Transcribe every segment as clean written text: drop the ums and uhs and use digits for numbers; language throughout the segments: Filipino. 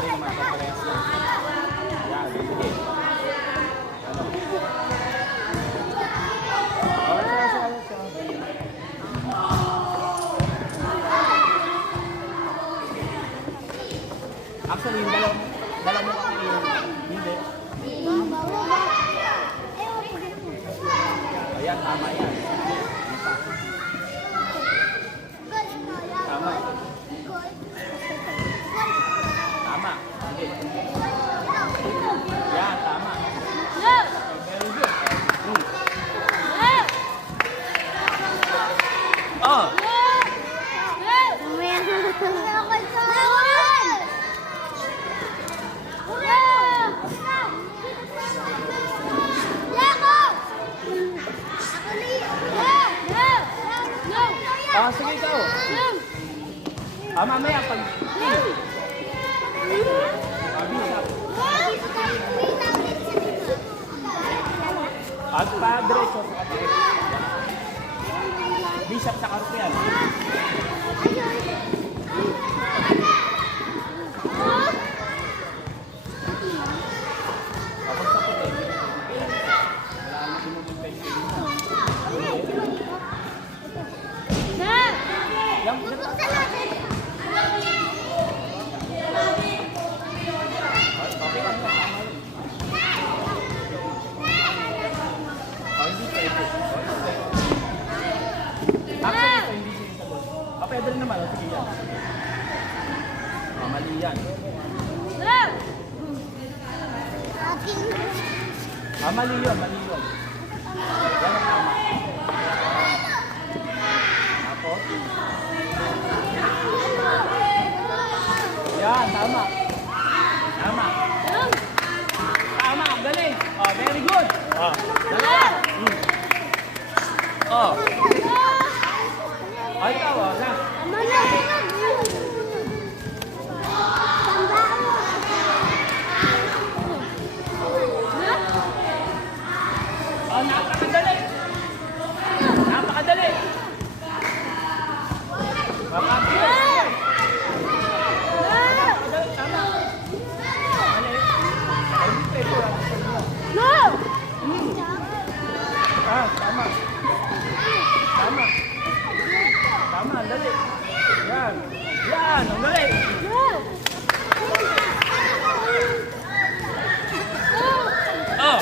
Pare naman ito, parehas lang. Yan, sige. Ano? Actually, yung dalaw mo kami hindi. Ayan, tama yan. Tama. Tama. Sige. Yan, tama. Very good. Oh. Sige ikaw. Mamaya pag... Bisap. At pa-diretso. Bisap sa karupian. Pwede rin naman, sige yan. Mali yan. Mali yun, mali yun. Yan ang tama. Tapos. Yan, tama. Tama. Tama, galing. Oh, very good. Oh, dalawa. Oh. Ay, tawa na. Oh, napakadali. Napakadali. Napakadali. Tama. No. Ah, tama. Tama. Tama, dali. Yan. Yan, ang dali. Oh. Oh.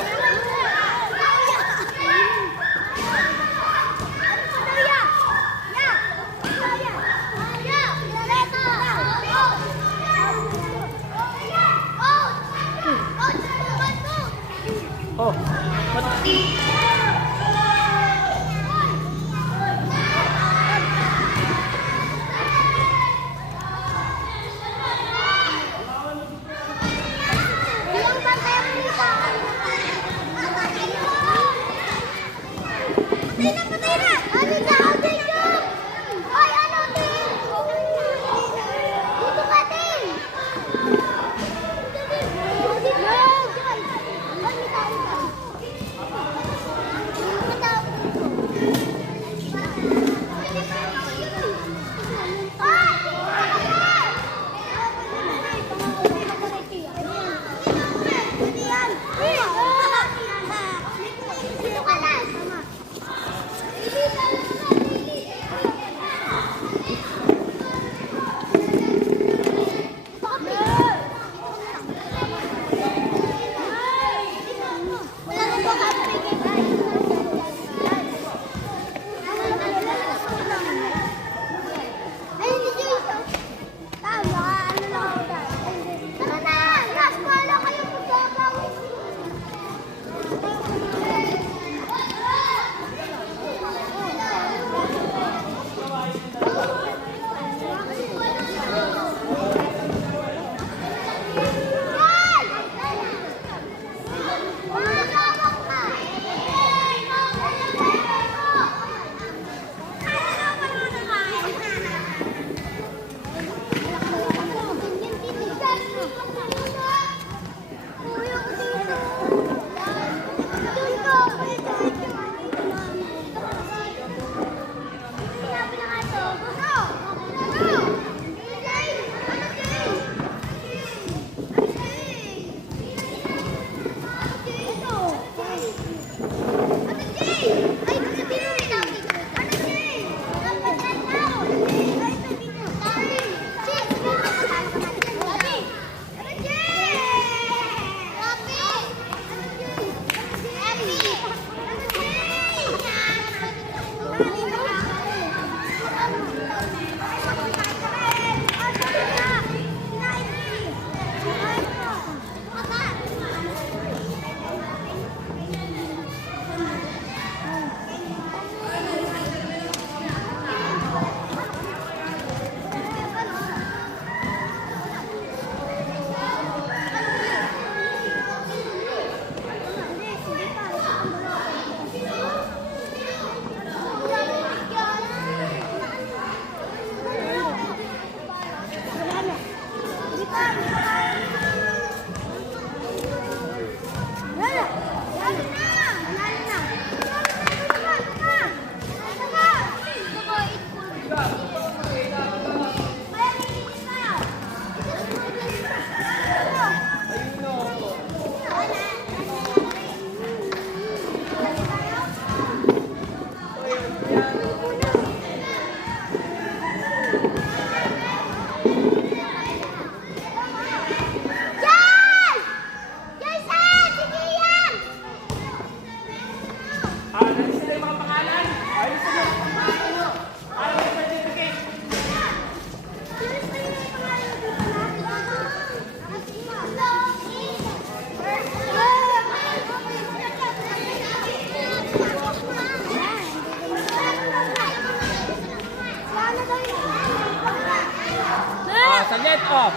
Oh.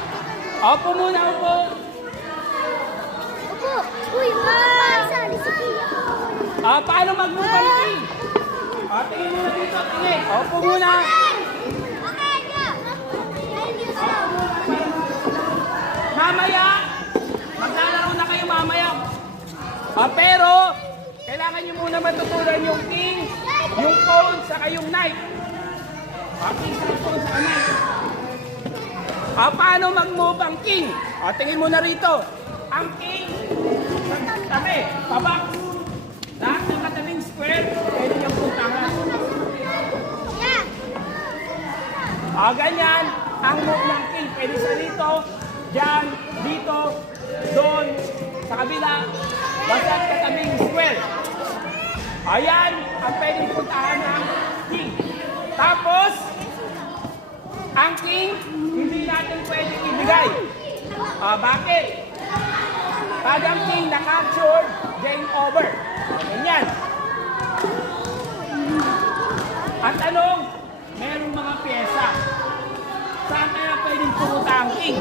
Upo muna, upo. Opo. Uy, mapasa. Resipiya. Paano mag-move ang king? Tingin muna dito, tingin. Upo muna. Okay, yeah. Mamaya, maglalaro na kayo mamaya. Pero, kailangan nyo muna matutunan yung king, yung pawn, saka yung knight. King, saka pawn, saka knight. Paano mag-move ang king? Tingin mo na rito. Ang king, tabi, pabak. Lahat ng katabing square, pwede niyang puntahan. Yeah. Ganyan ang move ng king. Pwede sa rito, dyan, dito, doon, sa kabila, basta katabing square. Ayan ang pwedeng puntahan ng king. Tapos, ang king, hindi natin pwedeng ibigay. Bakit? Pag ang king na-captured, game over. Ganyan. Ang tanong, merong mga pyesa. Saan kaya pwedeng pumunta ang king?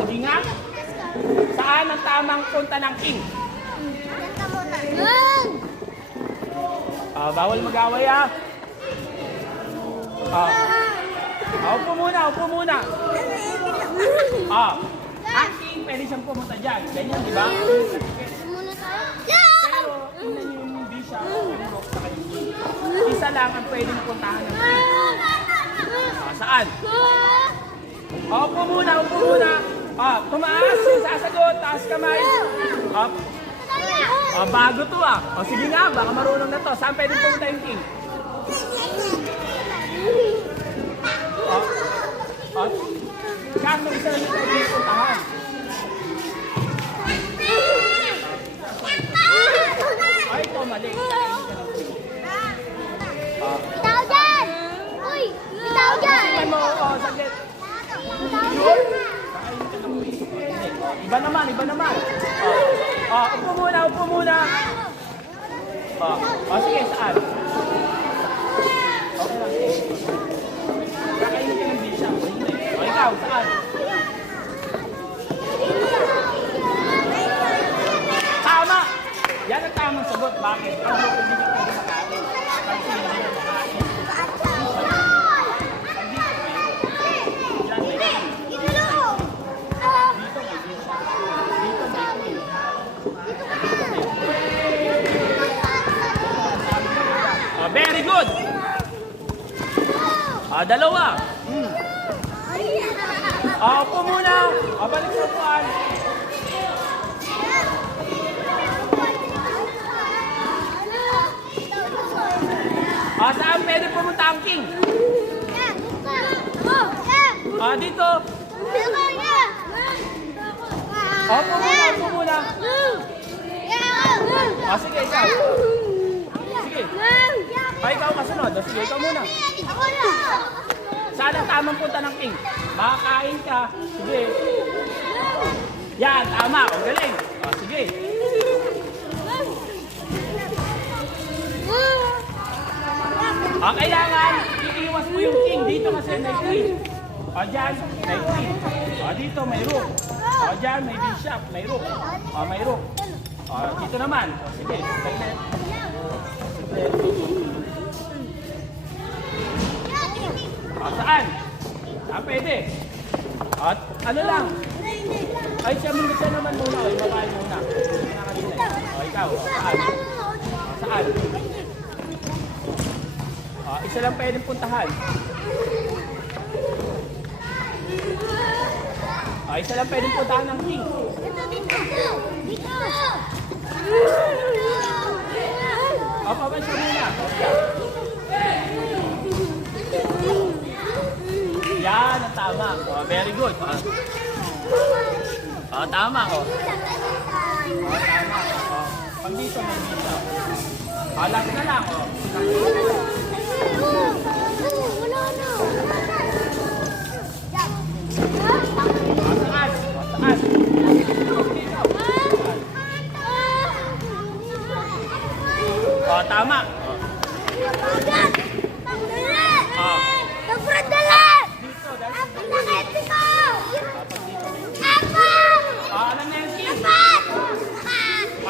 Sige nga. Saan ang tamang punta ng king? Bawal mag-away upo muna, upo muna. Ang king, pwede siyang pumunta dyan. Ganyan, di ba? Muna tayo. Pero, tingnan niyo yung bishop, yung rook, saka yung king. Isa lang ang pwedeng puntahan ng king. Saan? Upo muna, upo muna. Tumaas, sasagot, taas kamay. Bago to sige nga, baka marunong na to. Saan pwedeng pumunta yung king? Kaso isa lang yung pwedeng puntahan. Ay, ito mali. Bitaw dyan! Uy! Bitaw dyan! Iban mo, saglit. Bitaw dyan! Iba naman, iba naman. Upo muna, upo muna. Sige, saan? Okay lang. Kakainin ka ng bishop. Ikaw, saan? Tama! Yan ang tamang sagot. Bakit? Ang rook hindi niya pwede makain. Kasi hindi niya makain. Diyan, may king. Dito may bishop. Dito may queen. Very good! Dalawa. Upo muna. Balik sa upuan. Saan pwede pumunta ang king? Dito. Upo muna, upo muna. Sige, ikaw. Sige. Ikaw kasunod. Sige, ikaw muna. Saan ang tamang punta ng king? Makakain ka. Sige. Yan, tama. Ang galing. Sige. Kailangan iiwas mo yung king. Dito kasi may queen. Dyan, may queen. Dito may rook. Dyan, may bishop. May rook. May rook. Dito naman. Sige. Saglit. Saan? Pwede. Ano lang? Ay, siya naman muna. Babae muna. Ikaw. Saan? Saan? Isa lang pwedeng puntahan. Isa lang pwedeng puntahan ng king. Dito! Pabay siya muna. Yan, ang tama. Very good. Tama. Tama. Pag dito may dito. Last na lang. Wala na. Saan? Saan? Tama.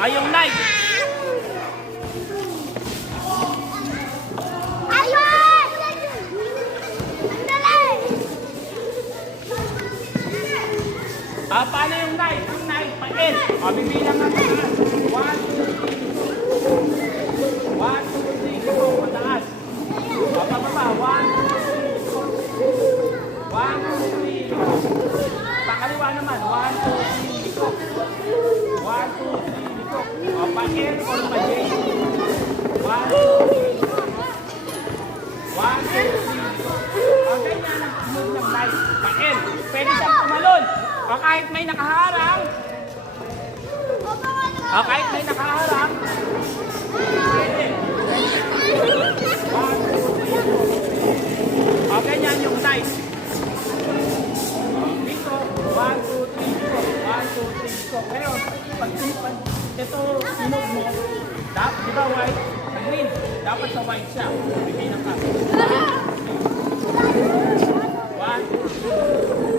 Yung knight. Ayun! Sandali! Paano yung knight? Ang knight, pa-in. Bibilang ng pataas. 1, 2, 3. 1, 2, 3. Go, pataas. Pababa. 1, 2, 3. 1, 2, 3. Pakaliwa naman. 1, 2, 3. Liko. 1, 2, 3. Liko. Pa-in or pa-J. 1, 2, 3. 1, 2, 3. Ganyan ang move ng knight. Pa-in. Pwede siyang tumalon. Kahit may nakaharang. Kahit may nakaharang. Pwede. 1, 2, 3. Ganyan yung knight. Dito. 1, 2, 3. 1, 2, 3. Pero, pag ito, sinog mo, di ba white? Sa green. Dapat sa white siya. Bibilang ka. 1, 2, 3.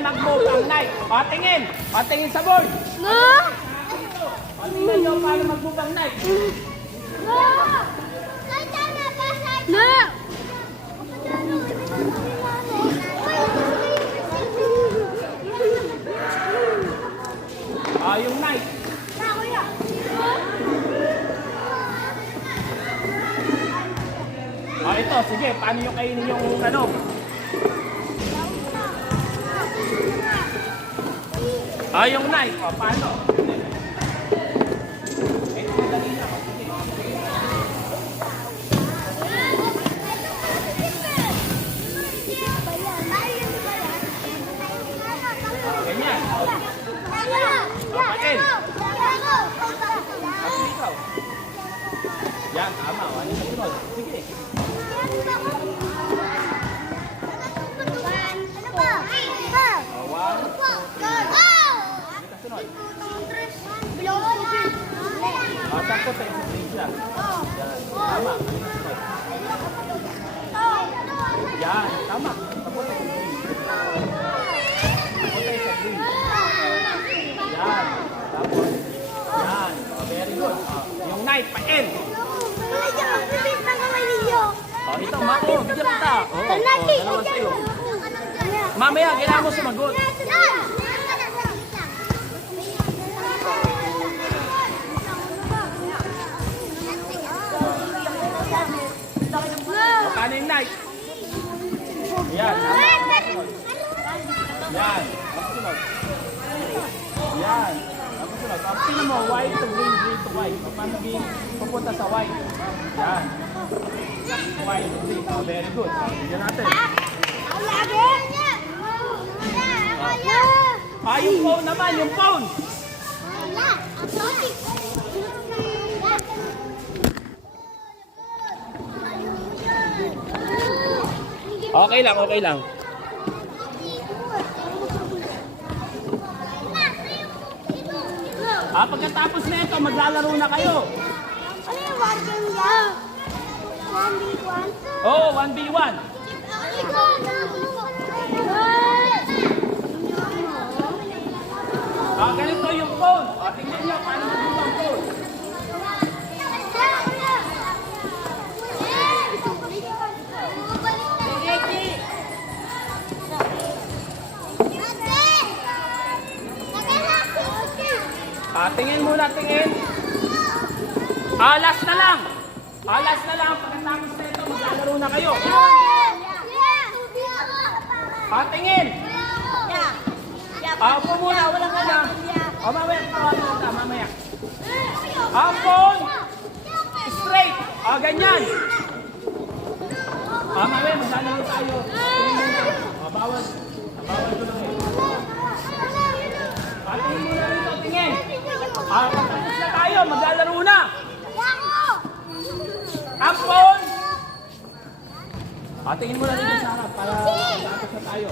Mag-move ang knight. Patingin sa board. Patingin nyo paano mag-move ang knight. Yung knight. Ito, sige. Paano yung kainin yung ano? Yung knife. Paano? Ito, madali na. Sige. Ganyan. Papain. Kasi ikaw. Yan, tama. Ano yung sunod? Sige. Takot sa isang rin siya. Tama. Yan, tama. Takot sa isang rin. Takot sa isang rin. Yan. Tapos. Yan. Very good. Yung knife, pa-in. Ito, mako. Bigyan kita. Dalawa sa'yo. Mamaya, kailangan mo sumagot. Paano yung knife? Yan. Yan. Kasunod. Yan. Kasunod. Tingnan mo, white to green, green to white. Paano pupunta sa white? Yan. White to green. Very good. Bigyan natin. Yung phone naman, yung phone. Okay lang, okay lang. Pagkatapos na ito, maglalaro na kayo. Ano yung wargame niya? 1v1? Oo, 1v1. Ganito yung phone. Tingnan nyo, paano mag-move ang phone. Tingin muna, tingin. Last na lang. Last na lang. Pagkatapos na ito, maglalaro na kayo. Tingin. Upo muna, walang ka lang. Mamaya, mamaya. Phone. Straight. Ganyan. Mamaya, maglalaro tayo. Tingin muna. Bawal. Bawal ko lang yun. Tingin muna rito, tingin. Pagkatapos na tayo, maglalaro na. Ang phone. Tingin mo na dito sa harap para matapos na tayo.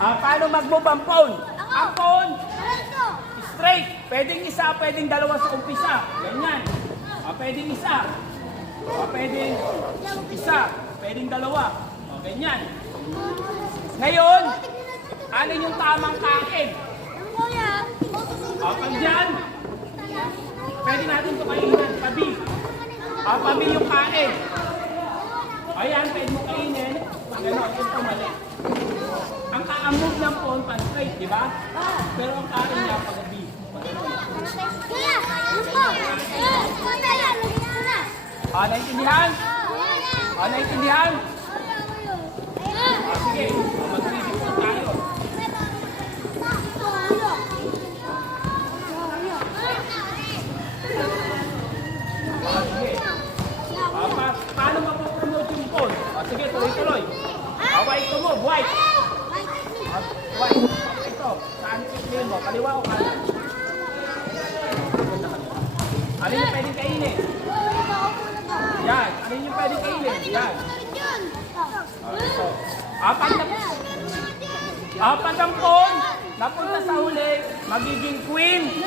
Paano mag-move ang phone? Ang phone, straight. Pwedeng isa, pwedeng dalawa sa umpisa. Ganyan. Pwedeng isa. Pwedeng isa. Pwedeng dalawa. Ganyan. Ngayon, ano yung tamang kain? Pag dyan, pwede natin ito kainan. Tabi. Tabi yung kain. Ayan, pwede mo kainin. Gano'n, ito mali. Ang move ng phone, pan-straight, di ba? Pero ang kain niya, pag-gabi. Naintindihan? Naintindihan? Sige, mag-reading po tayo. Sige. Paano mapopromote yung phone? Sige, tuloy-tuloy. White to move, white. White. Ito, saan tingin mo? Kaliwa o kanan? Ano yung pwedeng kainin? Yan. Ano yung pwedeng kainin? Yan. Ito. Pag ang phone napunta sa huli, magiging queen.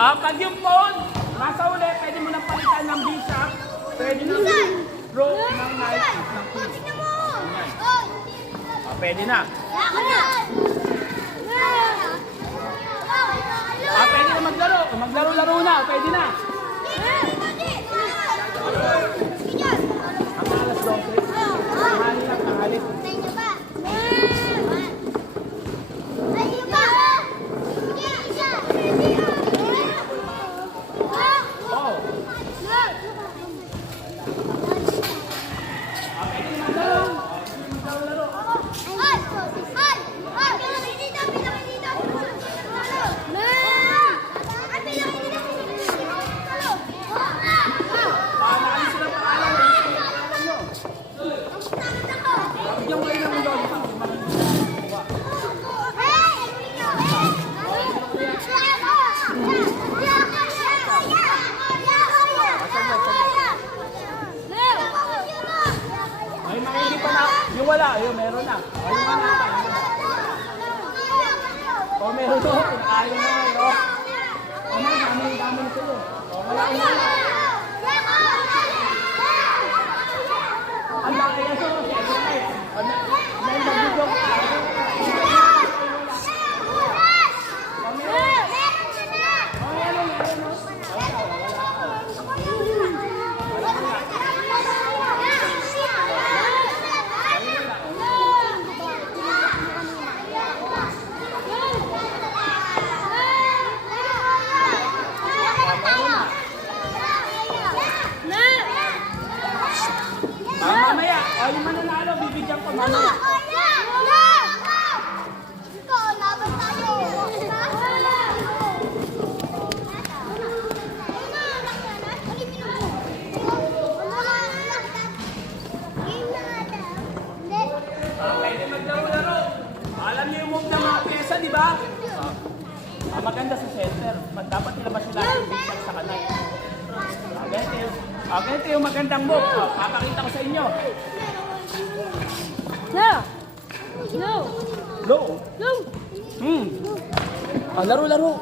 Pag yung phone nasa huli, pwede mo nang palitan ng bishop. Pwede na rook ng knight ng queen. Pwede na. Pwede na maglaro. Maglaro-laro na. Pwede na. Ang alas 12. Tanghali lang, tanghali. Oh. Pwede na maglaro. Maglaro-laro. Naalis sila pangalan. Bigyan mo rin ng lolo. Ay, mga hindi pa na. Yung wala, ayun, meron na. Ayun nga na. Meron to. Ayaw na. Dami na sila. Wala na. Ang laki na sila. May magbibok. Mamaya, yung mananalo, bibigyan ko mamaya. Pwede maglaro-laro. Alam niyo yung move ng mga pyesa, di ba? Maganda sa center. Dapat ilabas yung lahat yung big shot sa kanay. Ganito yung magandang move. Papakita ko sa inyo. Low. Laro-laro.